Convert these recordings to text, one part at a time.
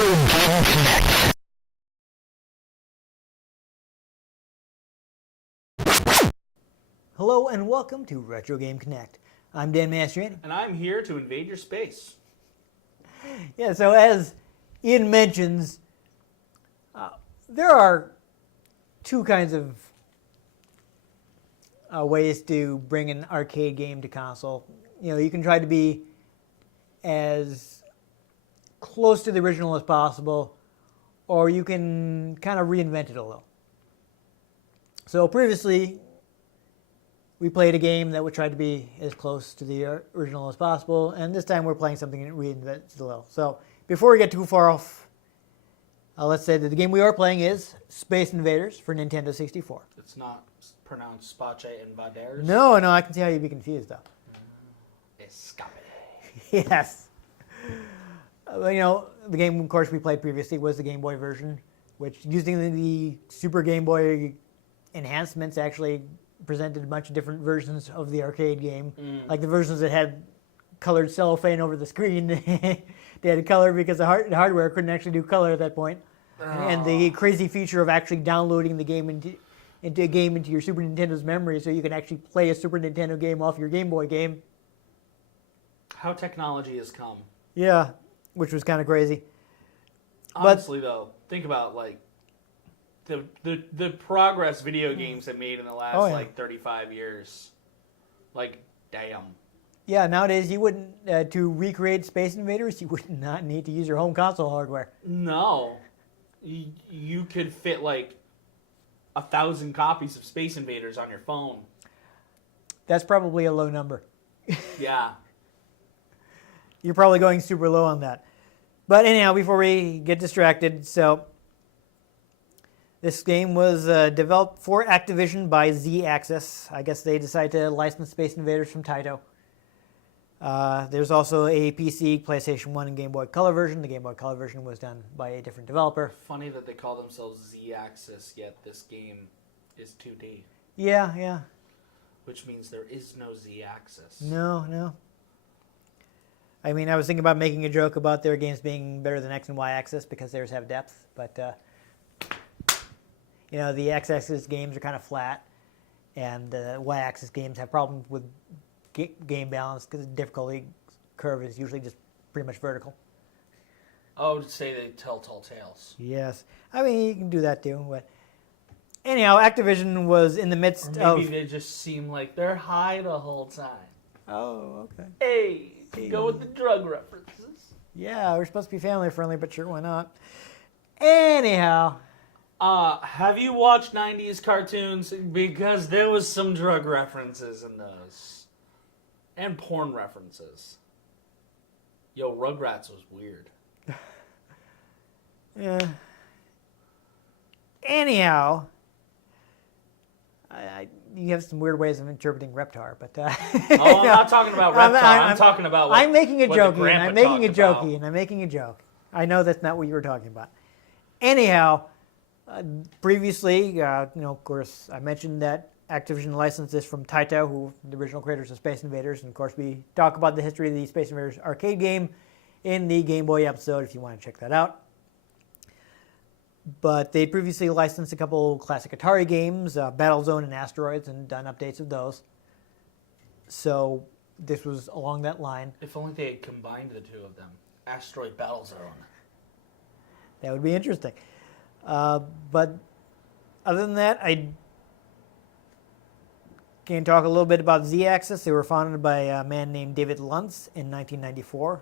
Game Connect. Hello and welcome to Retro Game Connect. I'm Dan Mastriani. And I'm here to invade your space. Yeah, so as Ian mentions, there are two kinds of ways to bring an arcade game to console. You know, you can try to be as close to the original as possible, or you can kind of reinvent it a little. So previously, we played a game that would try to be as close to the original as possible, and this time we're playing something that reinvents a little. So before we get too far off, let's say that the game we are playing is Space Invaders for Nintendo 64. It's not pronounced Space Invaders. No, I can see how you'd be confused though. Escape. Yes. You know, the game, of course, we played previously was the Game Boy version, which using the Super Game Boy enhancements actually presented a bunch of different versions of the arcade game. Like the versions that had colored cellophane over the screen. They had color because the hardware couldn't actually do color at that point. And the crazy feature of actually downloading the game into your Super Nintendo's memory so you can actually play a Super Nintendo game off your Game Boy game. How technology has come. Yeah, which was kind of crazy. Honestly, though, think about like the progress video games have made in the last like 35 years. Like, damn. Yeah, nowadays you wouldn't to recreate Space Invaders. You would not need to use your home console hardware. No, you could fit like 1,000 copies of Space Invaders on your phone. That's probably a low number. Yeah. You're probably going super low on that. But anyhow, before we get distracted, so this game was developed for Activision by Z-Axis. I guess they decided to license Space Invaders from Taito. There's also a PC, PlayStation 1, and Game Boy Color version. The Game Boy Color version was done by a different developer. Funny that they call themselves Z-Axis, yet this game is 2D. Yeah. Which means there is no Z-Axis. No. I mean, I was thinking about making a joke about their games being better than X and Y axis because theirs have depth, but you know, the X-axis games are kind of flat, and the Y-axis games have problems with game balance because the difficulty curve is usually just pretty much vertical. Oh, say they tell tall tales. Yes. I mean, you can do that too, but anyhow, Activision was in the midst or maybe they just seem like they're high the whole time. Oh, okay. Hey, go with the drug references. Yeah, we're supposed to be family friendly, but sure, why not? Anyhow. Have you watched 90s cartoons? Because there was some drug references in those. And porn references. Yo, Rugrats was weird. Yeah. Anyhow, you have some weird ways of interpreting Reptar, but... I'm not talking about Reptar. I'm talking about what I'm making a joke, Ian. I'm making a joke. I know that's not what you were talking about. Anyhow... previously, you know, of course, I mentioned that Activision licensed this from Taito, who the original creators of Space Invaders, and of course we talk about the history of the Space Invaders arcade game in the Game Boy episode if you want to check that out. But they previously licensed a couple classic Atari games, Battlezone and Asteroids, and done updates of those. So this was along that line. If only they had combined the two of them. Asteroid Battlezone. That would be interesting. But other than that, I can talk a little bit about Z-Axis. They were founded by a man named David Luntz in 1994.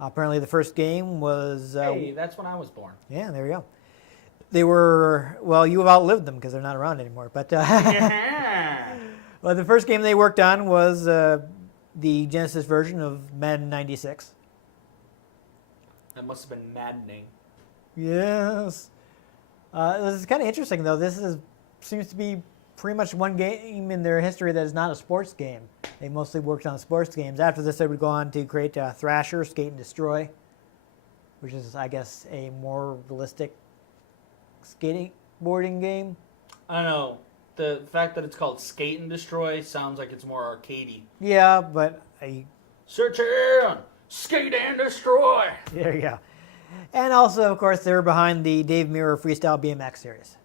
Apparently the first game was... hey, that's when I was born. Yeah, there you go. They were... Well, you have outlived them because they're not around anymore. But well, the first game they worked on was the Genesis version of Madden 96. That must have been maddening. Yes. This is kind of interesting, though. Seems to be pretty much one game in their history that is not a sports game. They mostly worked on sports games. After this, they would go on to create Thrasher, Skate and Destroy, which is, I guess, a more realistic skateboarding game. I don't know. The fact that it's called Skate and Destroy sounds like it's more arcadey. Yeah, but Search in! Skate and Destroy! There you go. And also, of course, they were behind the Dave Mirra Freestyle BMX series,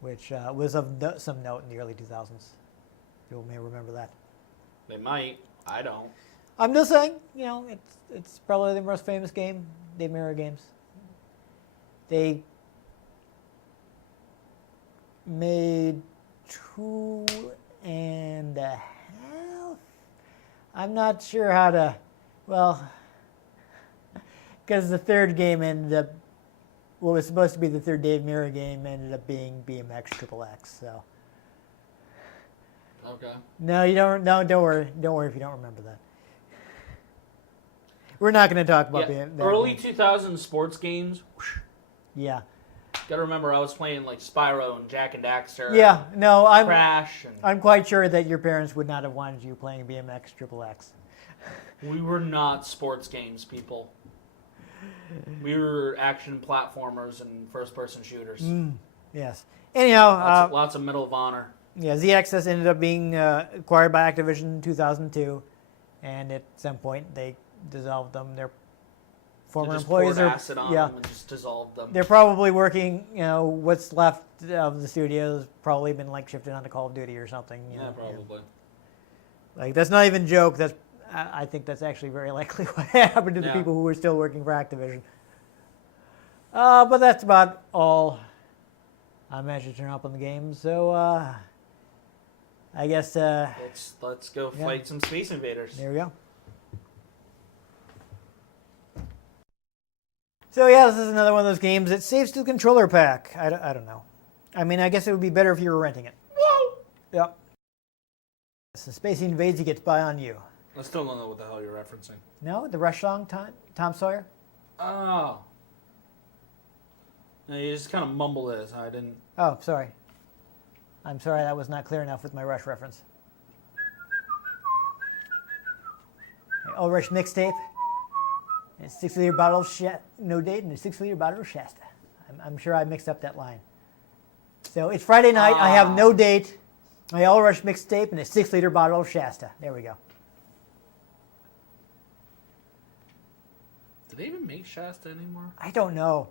which was of some note in the early 2000s. People may remember that. They might. I don't. I'm just saying, you know, it's probably the most famous game, Dave Mirra games. They made 2.5. I'm not sure how to, well, because the third game ended up, what was supposed to be the third Dave Mirra game ended up being BMX Triple X. So. Okay. No, you don't. No, don't worry. Don't worry if you don't remember that. We're not going to talk about that early game. 2000 sports games. Yeah. Gotta remember, I was playing like Spyro and Jak and Daxter. Yeah. No, Crash. And I'm quite sure that your parents would not have wanted you playing BMX Triple X. we were not sports games people. We were action platformers and first-person shooters. Yes. Anyhow, Lots of Medal of Honor. yeah, Z-Access ended up being acquired by Activision in 2002, and at some point they dissolved them. Their former Just employees poured are acid on them and just dissolved them. They're probably working. You know, what's left of the studio has probably been like shifted onto Call of Duty or something. You know, Probably. Like that's not even a joke. I think that's actually very likely what happened to the people who were still working for Activision. But that's about all I managed to turn up on the game. So I guess Let's go fight some Space Invaders. there we go. So yeah, this is another one of those games that saves to the controller pack. I don't know. I mean, I guess it would be better if you were renting it. Whoa! Yep. So Space Invades, he gets by on you. I still don't know what the hell you're referencing. No, the Rush song, Tom Sawyer. Oh. No, you just kind of mumbled it. I didn't. Oh, sorry. I'm sorry that was not clear enough with my Rush reference. All Rush mixtape. And a 6-liter bottle of No Date and a 6-liter bottle of Shasta. I'm sure I mixed up that line. So it's Friday night. I have No Date, my All Rush mixtape, and a 6-liter bottle of Shasta. There we go. Do they even make Shasta anymore? I don't know.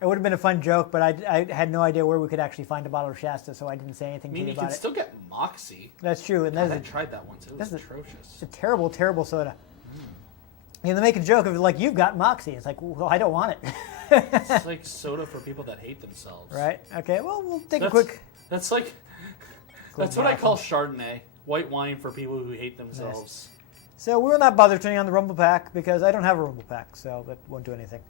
It would have been a fun joke, but I had no idea where we could actually find a bottle of Shasta, so I didn't say anything I to mean, you you about can it. still get Moxie. That's true, and I tried that once. It was that's atrocious. It's a terrible, terrible soda. And they make a joke of like, you've got Moxie. It's like, well, I don't want it. It's like soda for people that hate themselves. Right? Okay, well, we'll take a quick... That's like... That's what I call Chardonnay. White wine for people who hate themselves. Nice. So we will not bother turning on the Rumble Pack because I don't have a Rumble Pack, so that won't do anything.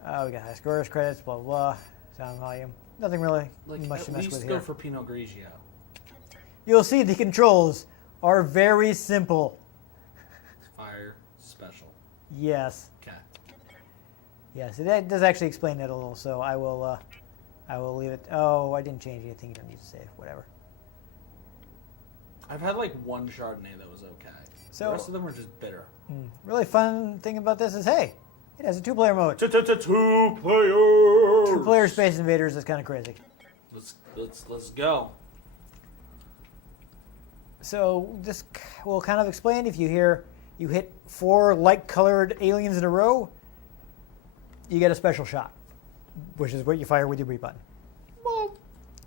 We got high scores, credits, blah, blah, blah. Sound volume. Nothing really much to mess with here. Go for Pinot Grigio. You'll see the controls are very simple. Fire special. Yes. Okay. Yes, it does actually explain it a little, so I will leave it. Oh, I didn't change anything. You don't need to save. Whatever. I've had like one Chardonnay that was okay. So, the rest of them are just bitter. Really fun thing about this is, hey, it has a 2-player mode. Two-player. 2-player Space Invaders is kind of crazy. Let's go. So this will kind of explain if you hit 4 light-colored aliens in a row, you get a special shot, which is what you fire with your B button. Well,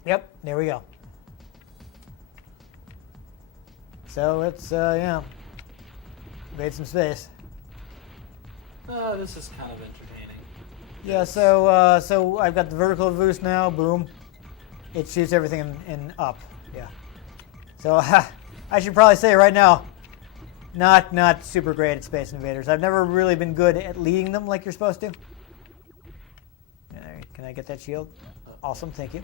Yep, there we go. So let's, invade some space. this is kind of entertaining. Yeah, so I've got the vertical boost now. Boom. It shoots everything in up. Yeah. So I should probably say right now, not super great at Space Invaders. I've never really been good at leading them like you're supposed to. Can I get that shield? Awesome, thank you.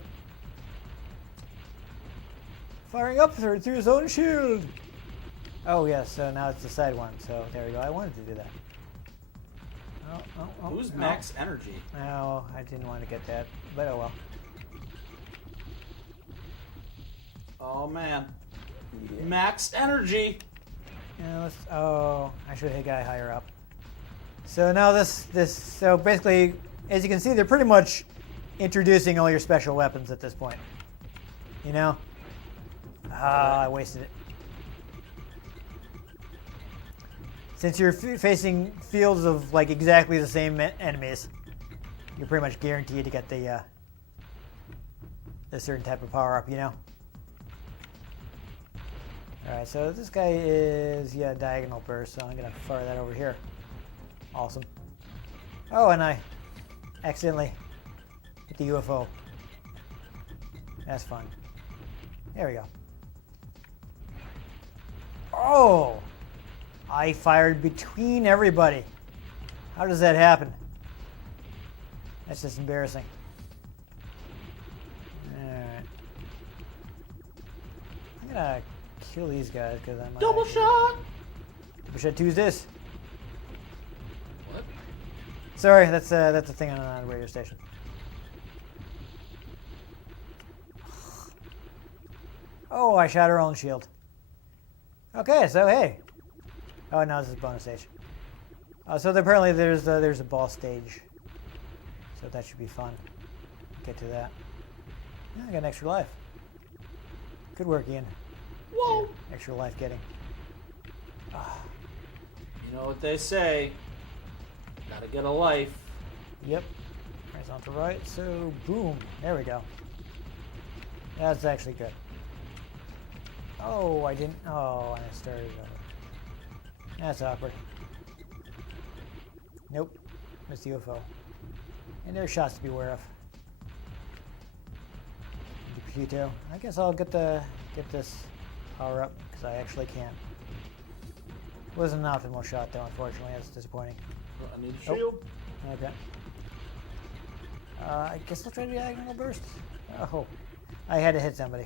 Firing up through his own shield. Oh yes, so now it's the side one. So there we go. I wanted to do that. Who's max energy? No, I didn't want to get that, but oh well. Oh man, max energy. Yeah, I should hit a guy higher up. So now so basically, as you can see, they're pretty much introducing all your special weapons at this point. You know? I wasted it. Since you're facing fields of like exactly the same enemies, you're pretty much guaranteed to get the certain type of power up, you know. All right, so this guy is diagonal burst, so I'm gonna fire that over here. Awesome. Oh, and I accidentally hit the UFO. That's fun. There we go. Oh! I fired between everybody. How does that happen? That's just embarrassing. Alright. I'm gonna kill these guys because I'm Double shot! Double shot 2 is this. What? Sorry, that's a thing on a radio station. Oh, I shot her own shield. Okay, so hey. Oh, no, this is bonus stage. So apparently there's a boss stage. So that should be fun. Get to that. Yeah, I got an extra life. Good work, Ian. Whoa! Extra life getting. You know what they say. Gotta get a life. Yep. Horizontal right, so boom. There we go. That's actually good. Oh, I didn't. Oh, and I started over. That's awkward. Nope. Missed the UFO. And there's shots to be aware of. Potato. I guess I'll get this power up because I actually can. Wasn't an optimal shot though, unfortunately. That's disappointing. Well, I need a shield. Okay. I guess I'll try the diagonal burst. Oh, I had to hit somebody.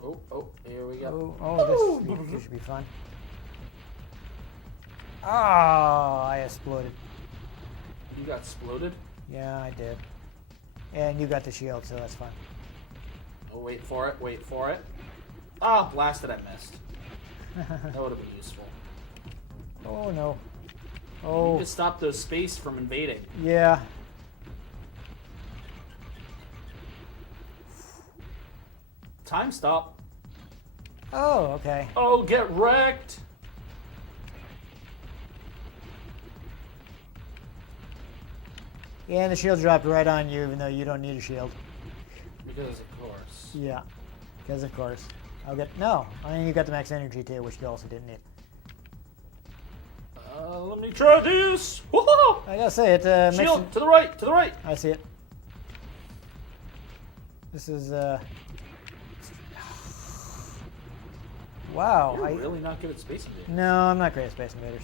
Oh, here we go. This should be fun. Oh, I exploded. You got exploded? Yeah, I did. And you got the shield, so that's fun. Oh, wait for it. Ah, blasted, I missed. That would have been useful. Oh, no. You Oh, need to stop those space from invading. yeah. Time stop. Oh, okay. Oh, get wrecked. And the shield dropped right on you, even though you don't need a shield. Because of course. Yeah, because of course. No. I mean, you got the max energy too, which you also didn't need. Let me try this. Whoa! I gotta say it. Shield to the right, to the right. I see it. This is Wow. You're really not good at Space Invaders. No, I'm not great at Space Invaders.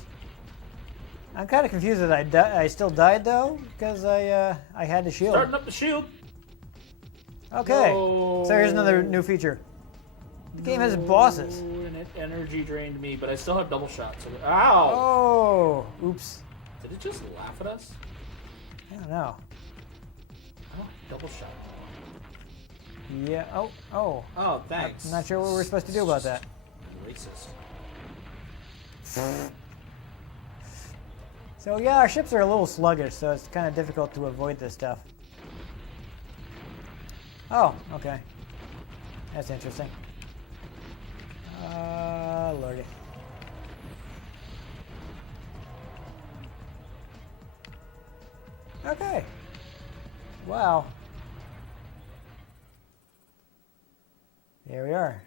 I'm kind of confused that I still died though, because I had the shield. Starting up the shield. Okay. No. So here's another new feature. The game has bosses. And it energy drained me, but I still have double shots. So, ow! Oh, oops. Did it just laugh at us? I don't know. Oh, double shot. Yeah. Oh. Oh, thanks. I'm not sure what we're supposed to do about that. Racist. So yeah, our ships are a little sluggish, so it's kind of difficult to avoid this stuff. Oh, okay. That's interesting. Lordy. Okay. Wow. There we are.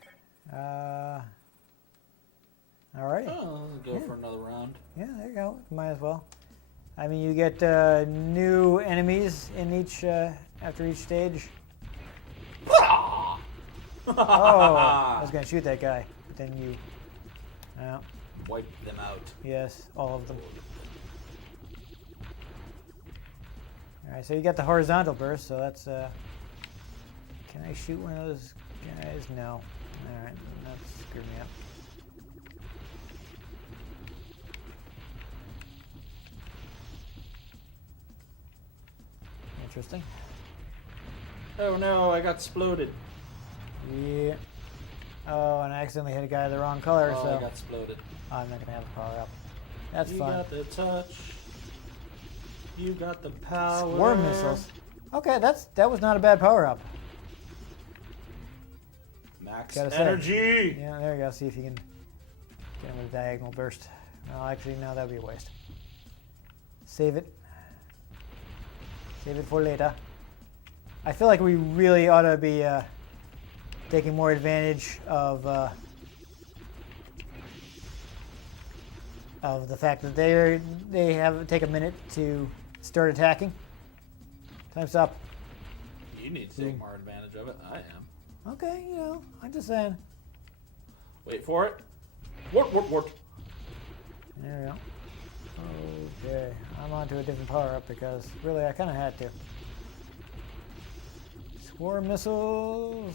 Alrighty. Oh, go for another round. Yeah, there you go. Might as well. I mean, you get new enemies in each after each stage. Oh, I was gonna shoot that guy, but then you. Wipe them out. Yes, all of them. All right, so you got the horizontal burst, so that's. Can I shoot one of those guys? No. All right, that screwed me up. Interesting. Oh no, I got exploded. Yeah. Oh, and I accidentally hit a guy of the wrong color, Oh, so I got exploded. I'm not gonna have a power up. That's You fun. got the touch. You got the power. Swarm missiles. Okay, that was not a bad power up. Max Gotta say. energy. Yeah, there you go. See if you can get him with a diagonal burst Oh, actually, no, that'd be a waste. Save it. Save it for later. I feel like we really ought to be taking more advantage of the fact that they have take a minute to start attacking. Time's up. You need to take more advantage of it. I am. Okay, I'm just saying. Wait for it. Wart. There we go. Okay, I'm on to a different power up because really I kind of had to. Swarm missiles.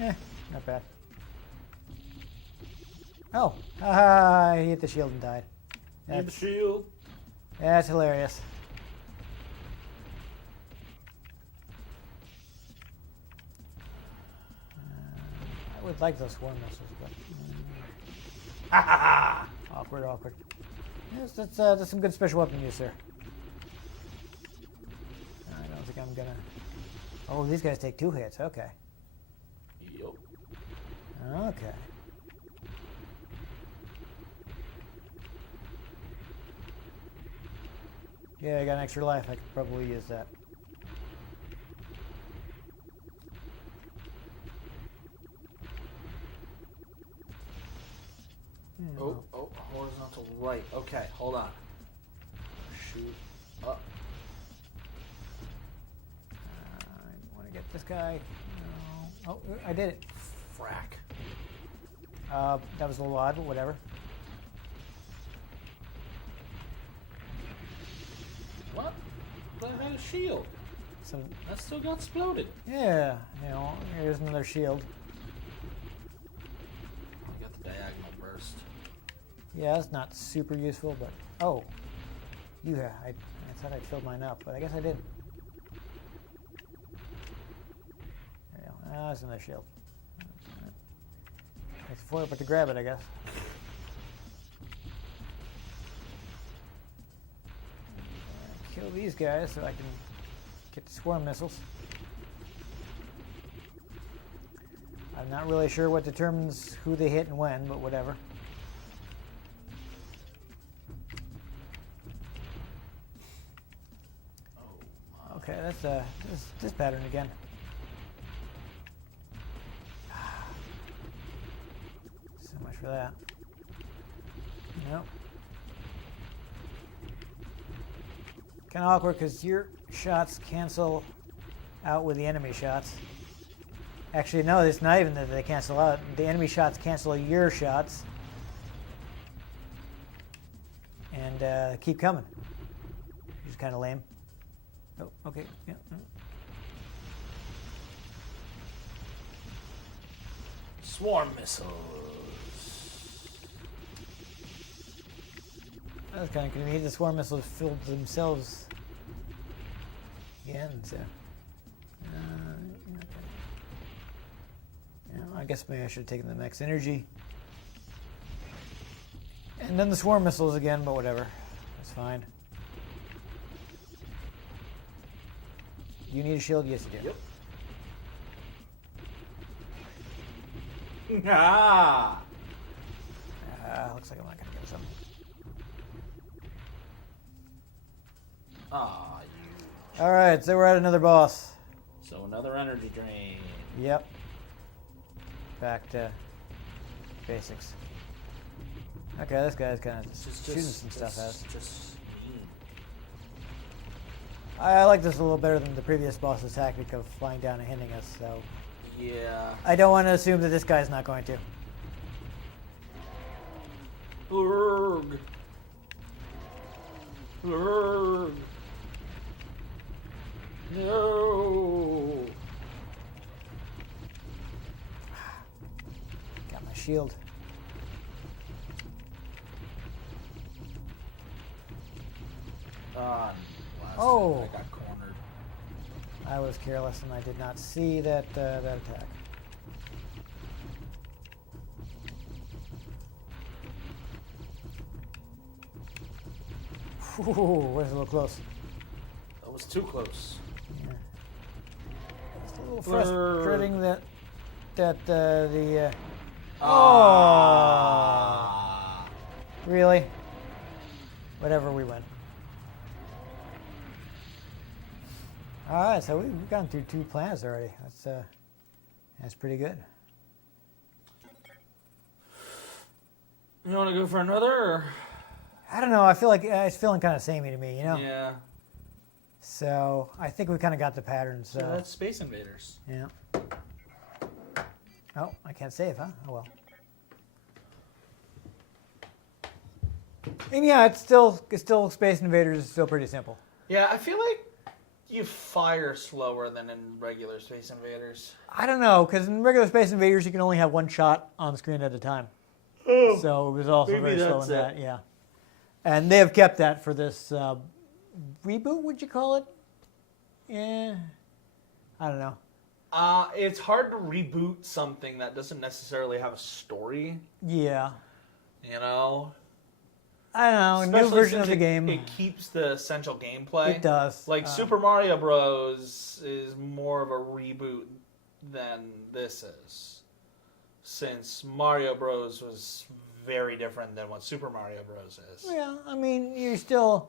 Not bad. Oh, haha, he hit the shield and died. Need the shield. That's hilarious. I would like those swarm missiles, but awkward. Yes, that's some good special weapon use there. I don't think I'm gonna. Oh, these guys take 2 hits. Okay. Yup. Okay. Yeah, I got an extra life. I could probably use that. Oh, horizontal right. Okay, hold on. Shoot up. I want to get this guy. No. Oh, I did it. Frack. That was a little odd, but whatever. What? That had a shield. That still got exploded. Yeah, here's another shield. I got the diagonal burst. Yeah, that's not super useful, but oh, I thought I'd filled mine up, but I guess I did. There you go. That's another shield. It's for it, but to grab it, I guess. Kill these guys so I can get the swarm missiles. I'm not really sure what determines who they hit and when, but whatever. Okay, that's this pattern again. So much for that. Nope. Kind of awkward because your shots cancel out with the enemy shots. Actually, no, it's not even that they cancel out. The enemy shots cancel your shots. And keep coming. Which is kind of lame. Oh, okay. Yeah. Swarm missiles. That was kind of convenient. The swarm missiles filled themselves again, so. Okay. Yeah, I guess maybe I should have taken the max energy. And then the swarm missiles again, but whatever. That's fine. You need a shield? Yes, you do. Yep. Ah! Looks like I'm not going to get something. Ah, you. Alright, so we're at another boss. So another energy drain. Yep. Back to basics. Okay, this guy's kind of shooting some stuff at us. Just mean. I like this a little better than the previous boss's tactic of flying down and hitting us, so. Yeah. I don't want to assume that this guy's not going to. Urgh. Urgh. No. Got my shield. Oh. I got cornered. I was careless and I did not see that attack. Whew, was a little close. That was too close. Yeah. It's a little frustrating that the Oh. Really? Whatever, we win. All right, so we've gone through 2 planets already. That's pretty good. You want to go for another? Or? I don't know. I feel like it's feeling kind of samey to me, you know? Yeah. So I think we kind of got the pattern. So that's Space Invaders. yeah. Oh, I can't save, huh? Oh well. And yeah, it's still Space Invaders is still pretty simple. Yeah, I feel like you fire slower than in regular Space Invaders. I don't know, because in regular Space Invaders you can only have 1 shot on screen at a time. Oh, So it was also maybe very slow that's in that, yeah. And they have kept that for this reboot, would you call it? Yeah. I don't know. It's hard to reboot something that doesn't necessarily have a story. Yeah. You know? I don't know. Especially New version of since the game. It keeps the essential gameplay. It does. Like Super Mario Bros. Is more of a reboot than this is. Since Mario Bros. Was very different than what Super Mario Bros. Is. Yeah, I mean, you're still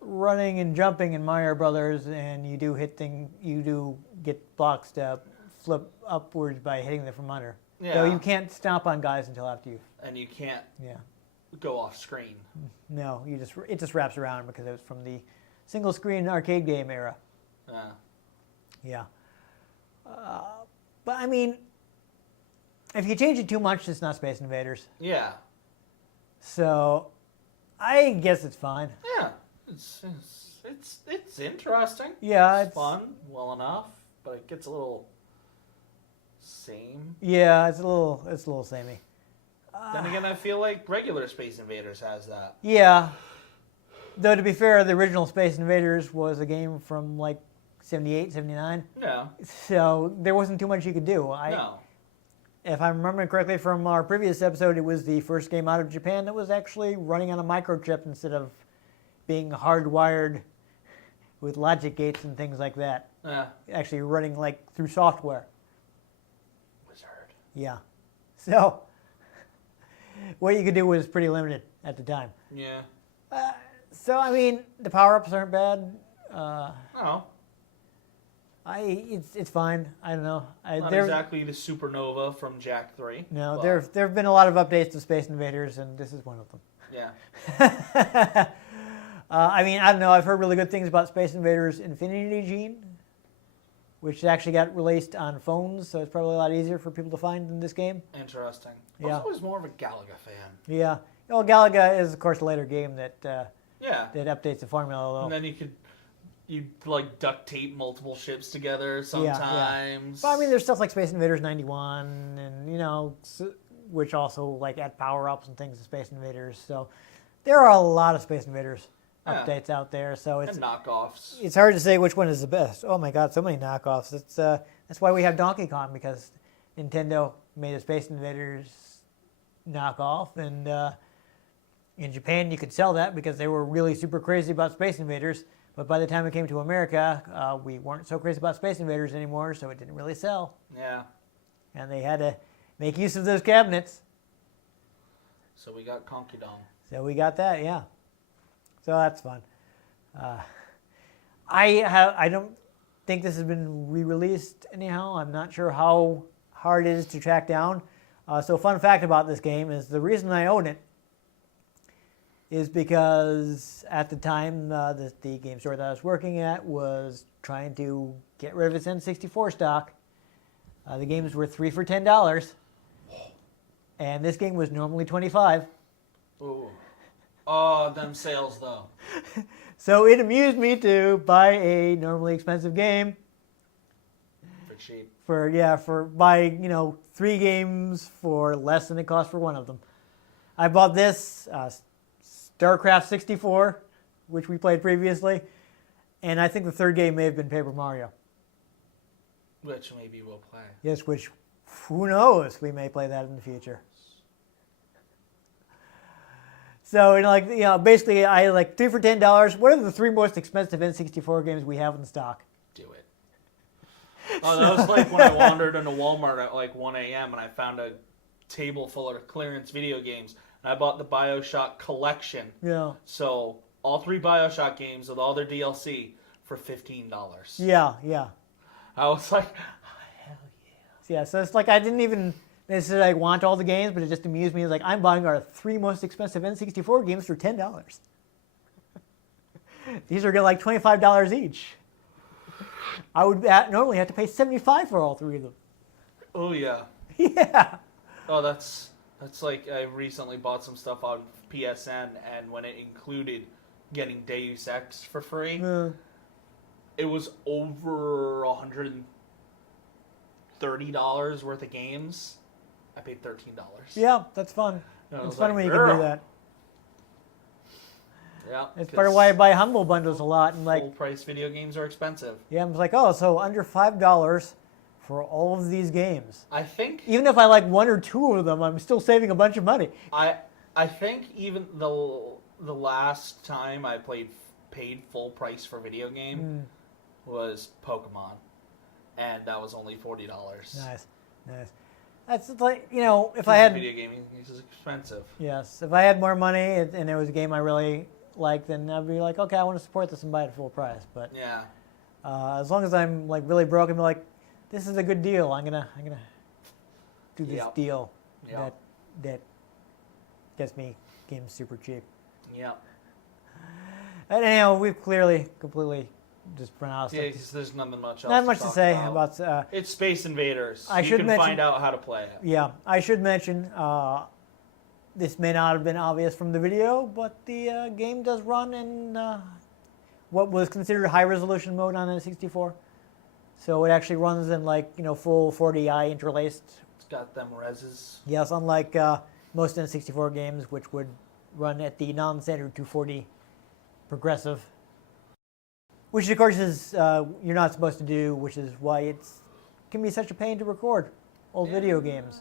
running and jumping in Mario Brothers, and you do get blocks to flip upwards by hitting them from under. Yeah. So you can't stomp on guys until after you. And you can't Yeah. go off screen. No, it just wraps around because it was from the single screen arcade game era. Yeah. But I mean, if you change it too much, it's not Space Invaders. Yeah. So I guess it's fine. Yeah. It's interesting. Yeah, it's fun, well enough, but it gets a little same. Yeah, it's a little samey. Then again, I feel like regular Space Invaders has that. Yeah. Though to be fair, the original Space Invaders was a game from like 78, 79. Yeah. So there wasn't too much you could do. No. If I'm remembering correctly from our previous episode, it was the first game out of Japan that was actually running on a microchip instead of being hardwired with logic gates and things like that. Yeah. Actually running like through software. Wizard. Yeah. So what you could do was pretty limited at the time. Yeah. So I mean, the power-ups aren't bad. No. It's fine. I don't know. Not exactly the supernova from Jack 3. No, but there have been a lot of updates to Space Invaders, and this is one of them. Yeah. I mean, I don't know. I've heard really good things about Space Invaders Infinity Gene, which actually got released on phones, so it's probably a lot easier for people to find in this game. Interesting. Yeah. I was always more of a Galaga fan. Yeah. Well, Galaga is, of course, a later game that Yeah. that updates the formula a little. And then you like duct tape multiple ships together sometimes. But I mean, there's stuff like Space Invaders 91, and which also like add power ups and things to Space Invaders. So there are a lot of Space Invaders updates out there. So it's and knockoffs. It's hard to say which one is the best. Oh my God, so many knockoffs. That's why we have Donkey Kong, because Nintendo made a Space Invaders knockoff, and in Japan you could sell that because they were really super crazy about Space Invaders. But by the time it came to America, we weren't so crazy about Space Invaders anymore, so it didn't really sell. Yeah. And they had to make use of those cabinets. So we got Conky Dong. So we got that, yeah. So that's fun. I don't think this has been re-released anyhow. I'm not sure how hard it is to track down. So fun fact about this game is the reason I own it is because at the time the game store that I was working at was trying to get rid of its N64 stock. The games were 3 for $10, and this game was normally $25. Ooh. Oh, them sales though. So it amused me to buy a normally expensive game For cheap. for buy 3 games for less than it cost for one of them. I bought this StarCraft 64, which we played previously, and I think the third game may have been Paper Mario. Which maybe we'll play. Yes, which, who knows, we may play that in the future. So, basically, I like 3 for $10. What are the 3 most expensive N64 games we have in stock? Do it. Oh, that was like when I wandered into Walmart at like 1 a.m. and I found a table full of clearance video games, and I bought the BioShock collection. Yeah. So all 3 BioShock games with all their DLC for $15. Yeah. I was like, Yeah, so it's like I didn't even necessarily want all the games, but it just amused me. It's like, I'm buying our 3 most expensive N64 games for $10. These are like $25 each. I would normally have to pay $75 for all 3 of them. oh yeah. Yeah. Oh, that's like I recently bought some stuff on PSN, and when it included getting Deus Ex for free, it was over $130 worth of games. I paid $13. Yeah, that's fun. It's fun when you can do that. Yeah, it's part of why I buy Humble Bundles a lot. And like, full price video games are expensive. Yeah, I'm like, oh, so under $5 for all of these games. I think even if I like 1 or 2 of them, I'm still saving a bunch of money. I think even the last time I paid full price for video game was Pokemon, and that was only $40. Nice. That's like, if I had video gaming is expensive. Yes, if I had more money and there was a game I really liked, then I'd be like, okay, I want to support this and buy it at full price. But yeah, as long as I'm like really broke and be like, this is a good deal, I'm gonna do this deal that gets me games super cheap. Yeah. And anyhow, we've clearly completely just run out of stuff. Yeah, there's nothing much else. Not much to say about. about. It's Space Invaders. I you should can mention, find out how to play it. Yeah, I should mention. This may not have been obvious from the video, but the game does run in what was considered high resolution mode on N64. So it actually runs in like full 40i interlaced. It's got them reses. Yes, unlike most N64 games, which would run at the non-standard 240 progressive, which of course is you're not supposed to do, which is why it can be such a pain to record old video games.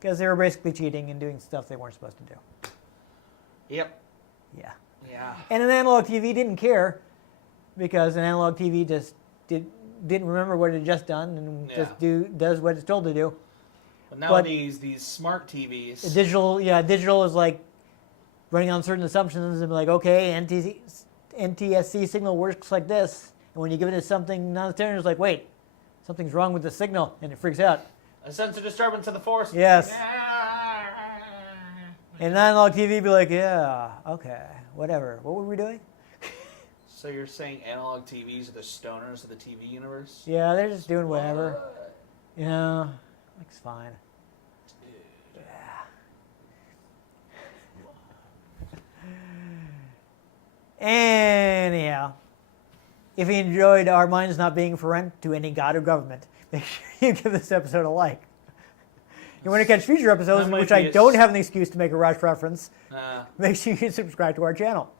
Because they were basically cheating and doing stuff they weren't supposed to do. Yep. Yeah. Yeah. And an analog TV didn't care, because an analog TV just didn't remember what it had just done and just does what it's told to do. But nowadays, these smart TVs. Digital is like running on certain assumptions and be like, okay, NTSC signal works like this, and when you give it something non-standard, it's like, wait, something's wrong with the signal, and it freaks out. A sense of disturbance of the force. Yes. And an analog TV be like, yeah, okay, whatever. What were we doing? So you're saying analog TVs are the stoners of the TV universe? Yeah, they're just doing whatever. Yeah, looks fine. Yeah. Anyhow, if you enjoyed Our Minds Not Being for Rent to any god or government, make sure you give this episode a like. You want to catch future episodes in which I don't have an excuse to make a Rush reference, make sure you subscribe to our channel.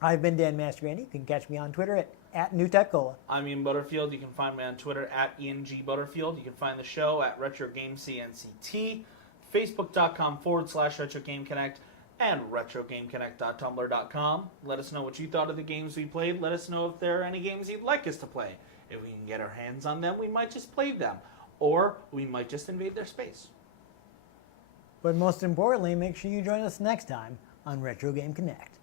I've been Dan Mastriani. You can catch me on Twitter at NewTechCola. I'm Ian Butterfield. You can find me on Twitter at Ian G. Butterfield. You can find the show at RetroGameCNCT, Facebook.com/RetroGameConnect, and RetroGameConnect.tumblr.com. Let us know what you thought of the games we played. Let us know if there are any games you'd like us to play. If we can get our hands on them, we might just play them. Or we might just invade their space. But most importantly, make sure you join us next time on Retro Game Connect.